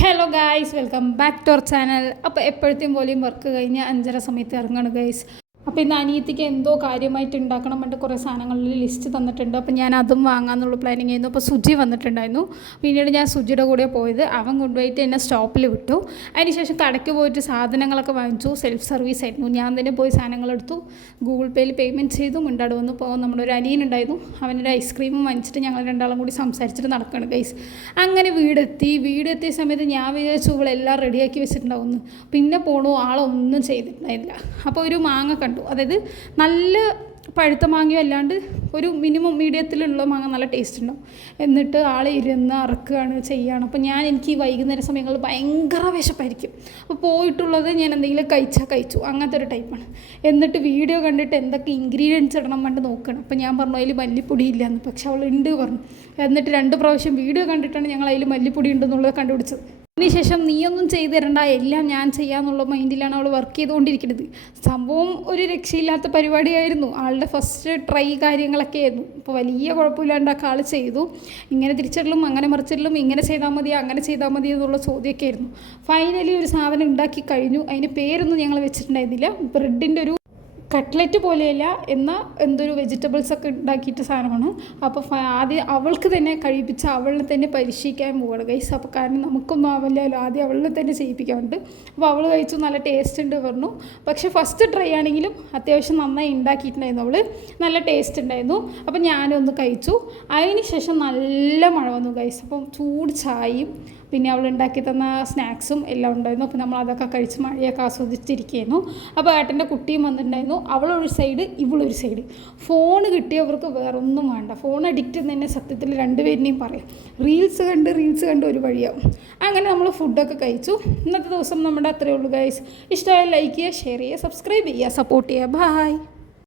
Hello guys, welcome back to our channel. അപ്പോൾ എപ്പോഴത്തെയും പോലെയും വർക്ക് കഴിഞ്ഞ് 5:30 സമയത്ത് ഇറങ്ങണം ഗൈസ്. അപ്പോൾ ഇന്ന് അനിയത്തിക്ക് എന്തോ കാര്യമായിട്ട് ഉണ്ടാക്കണം പറഞ്ഞിട്ട് കുറേ സാധനങ്ങളിൽ ലിസ്റ്റ് തന്നിട്ടുണ്ട്. അപ്പോൾ ഞാൻ അതും വാങ്ങാമെന്നുള്ള പ്ലാനിങ് ആയിരുന്നു. അപ്പോൾ സുജി വന്നിട്ടുണ്ടായിരുന്നു. പിന്നീട് ഞാൻ സുജിയുടെ കൂടെ പോയത്. അവൻ കൊണ്ടുപോയിട്ട് എന്നെ സ്റ്റോപ്പിൽ വിട്ടു. അതിനുശേഷം കടയ്ക്ക് പോയിട്ട് സാധനങ്ങളൊക്കെ വാങ്ങിച്ചു. സെൽഫ് സർവീസ് ആയിരുന്നു. ഞാൻ തന്നെ പോയി സാധനങ്ങളെടുത്തു. ഗൂഗിൾ പേയിൽ പേയ്മെൻറ്റ് ചെയ്തു. മുണ്ടാട് വന്നു. ഇപ്പോൾ നമ്മുടെ ഒരു അനിയനുണ്ടായിരുന്നു. അവനൊരു ഐസ്ക്രീമും വാങ്ങിച്ചിട്ട് ഞങ്ങൾ രണ്ടാളും കൂടി സംസാരിച്ചിട്ട് നടക്കുകയാണ് ഗൈസ്. അങ്ങനെ വീടെത്തിയ സമയത്ത് ഞാൻ വിചാരിച്ചു ഇവളെല്ലാം റെഡിയാക്കി വെച്ചിട്ടുണ്ടാവുന്നു. പിന്നെ പോണു ആളൊന്നും ചെയ്തിട്ടുണ്ടായില്ല. അപ്പോൾ ഒരു മാങ്ങ കണ്ടു. അതായത് നല്ല പഴുത്ത മാങ്ങയോ അല്ലാണ്ട് ഒരു മിനിമം മീഡിയത്തിലുള്ള മാങ്ങ നല്ല ടേസ്റ്റ് ഉണ്ടാവും. എന്നിട്ട് ആളെ ഇരുന്ന് അറക്കുകയാണ് ചെയ്യുകയാണ്. അപ്പോൾ എനിക്ക് ഈ വൈകുന്നേര സമയങ്ങളിൽ ഭയങ്കര വിശപ്പായിരിക്കും. അപ്പോൾ പോയിട്ടുള്ളത് ഞാൻ എന്തെങ്കിലും കഴിച്ചു അങ്ങനത്തെ ഒരു ടൈപ്പാണ്. എന്നിട്ട് വീഡിയോ കണ്ടിട്ട് എന്തൊക്കെ ഇൻഗ്രീഡിയൻസ് ഇടണം വേണ്ടി നോക്കണം. അപ്പോൾ ഞാൻ പറഞ്ഞു അതിൽ മല്ലിപ്പൊടി ഇല്ലയെന്ന്. പക്ഷെ അവൾ ഉണ്ട് പറഞ്ഞു. എന്നിട്ട് 2 പ്രാവശ്യം വീഡിയോ കണ്ടിട്ടാണ് ഞങ്ങൾ അതിൽ മല്ലിപ്പൊടി ഉണ്ടെന്നുള്ളത് കണ്ടുപിടിച്ചത്. അതിനുശേഷം നീയൊന്നും ചെയ്തു തരണ്ട, എല്ലാം ഞാൻ ചെയ്യാമെന്നുള്ള മൈൻഡിലാണ് അവൾ വർക്ക് ചെയ്തുകൊണ്ടിരിക്കുന്നത്. സംഭവം ഒരു രക്ഷയില്ലാത്ത പരിപാടിയായിരുന്നു. ആളുടെ ഫസ്റ്റ് ട്രൈ കാര്യങ്ങളൊക്കെ ആയിരുന്നു. ഇപ്പോൾ വലിയ കുഴപ്പമില്ലാണ്ടൊക്കെ ആൾ ചെയ്തു. ഇങ്ങനെ തിരിച്ചിടലും അങ്ങനെ മറിച്ചിടലും, ഇങ്ങനെ ചെയ്താൽ മതി അങ്ങനെ ചെയ്താൽ മതി എന്നുള്ള ചോദ്യമൊക്കെ ആയിരുന്നു. ഫൈനലി ഒരു സാധനം ഉണ്ടാക്കി കഴിഞ്ഞു. അതിന് പേരൊന്നും ഞങ്ങൾ വെച്ചിട്ടുണ്ടായിരുന്നില്ല. ബ്രെഡിൻ്റെ ഒരു കട്ട്ലറ്റ് പോലെയല്ല, എന്നാൽ എന്തൊരു വെജിറ്റബിൾസൊക്കെ ഉണ്ടാക്കിയിട്ട് സാധനമാണ്. അപ്പോൾ ആദ്യം അവൾക്ക് തന്നെ കഴിപ്പിച്ച് അവളിനെ തന്നെ പരീക്ഷിക്കാൻ പോവുകയാണ് ഗൈസ്. അപ്പോൾ കാരണം നമുക്കൊന്നും ആവില്ലല്ലോ, ആദ്യം അവളിനെ തന്നെ ചെയ്യിപ്പിക്കാറുണ്ട്. അപ്പോൾ അവൾ കഴിച്ചു, നല്ല ടേസ്റ്റ് ഉണ്ട് പറഞ്ഞു. പക്ഷേ ഫസ്റ്റ് ട്രൈ ആണെങ്കിലും അത്യാവശ്യം നന്നായി ഉണ്ടാക്കിയിട്ടുണ്ടായിരുന്നു. അവൾ നല്ല ടേസ്റ്റ് ഉണ്ടായിരുന്നു. അപ്പോൾ ഞാനൊന്ന് കഴിച്ചു. അതിന് ശേഷം നല്ല മഴ വന്നു ഗൈസ്. അപ്പം ചൂട് ചായയും പിന്നെ അവൾ ഉണ്ടാക്കി തന്ന സ്നാക്സും എല്ലാം ഉണ്ടായിരുന്നു. അപ്പോൾ നമ്മൾ അതൊക്കെ കഴിച്ച് മഴയൊക്കെ ആസ്വദിച്ചിരിക്കുകയായിരുന്നു. അപ്പോൾ ഏട്ടൻ്റെ കുട്ടിയും വന്നിട്ടുണ്ടായിരുന്നു. അവളൊരു സൈഡ് ഇവളൊരു സൈഡ്. ഫോൺ കിട്ടിയവർക്ക് വേറൊന്നും വേണ്ട. ഫോൺ അഡിക്റ്റ് എന്ന് തന്നെ സത്യത്തിൽ 2 പേരിനെയും പറയാം. റീൽസ് കണ്ട് ഒരു വഴിയാവും. അങ്ങനെ നമ്മൾ ഫുഡൊക്കെ കഴിച്ചു. ഇന്നത്തെ ദിവസം നമ്മുടെ അത്രയേ ഉള്ളൂ ഗൈസ്. ഇഷ്ടമായ ലൈക്ക് ചെയ്യുക, ഷെയർ ചെയ്യുക, സബ്സ്ക്രൈബ് ചെയ്യുക, സപ്പോർട്ട് ചെയ്യുക. ബൈ.